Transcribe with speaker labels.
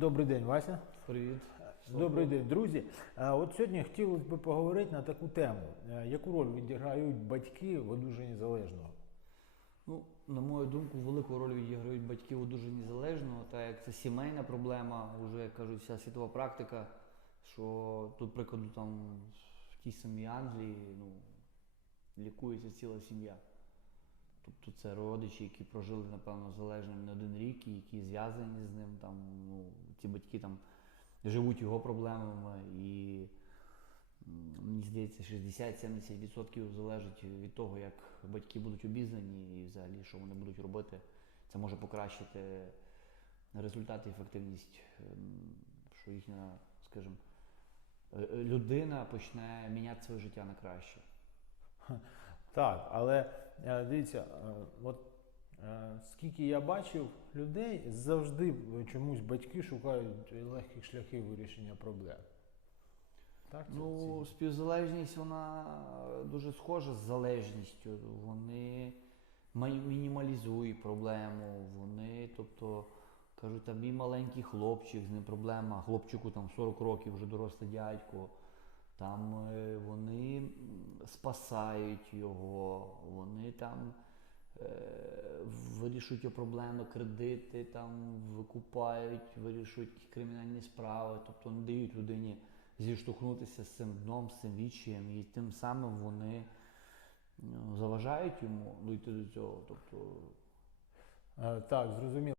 Speaker 1: Добрий день, Вася.
Speaker 2: Привіт.
Speaker 1: Добрий день, друзі. От сьогодні хотілося б поговорити на таку тему. Яку роль відіграють батьки в одужанні залежного?
Speaker 2: Ну, на мою думку, велику роль відіграють батьки у дуже незалежного, так як це сімейна проблема, вже як кажуть, вся світова практика, що тут, прикладу, там в тій самій Англії ну, лікується ціла сім'я. Тобто це родичі, які прожили, напевно, залежним не один рік, і які зв'язані з ним. Там, ну, ці батьки там живуть його проблемами і мені здається, 60-70% залежить від того, як батьки будуть обізнані і взагалі, що вони будуть робити. Це може покращити результат і ефективність, ем, що їхня, скажімо, е, е, людина почне міняти своє життя на краще.
Speaker 1: Так, але е, дивіться, е, от е, скільки я бачив людей, завжди чомусь батьки шукають легких шляхів вирішення проблем. Так,
Speaker 2: Ну, співзалежність вона дуже схожа з залежністю. Вони мінімалізують проблему. Вони, тобто, кажуть, там мій маленький хлопчик, з ним проблема, хлопчику там 40 років, вже дорослий дядько. Там вони спасають його, вони там е, вирішують проблеми, кредити, там викупають, вирішують кримінальні справи, тобто не дають людині зіштовхнутися з цим дном, з цим відчаєм, і тим самим вони заважають йому дійти до цього. Тобто,
Speaker 1: Е, Так, зрозуміло.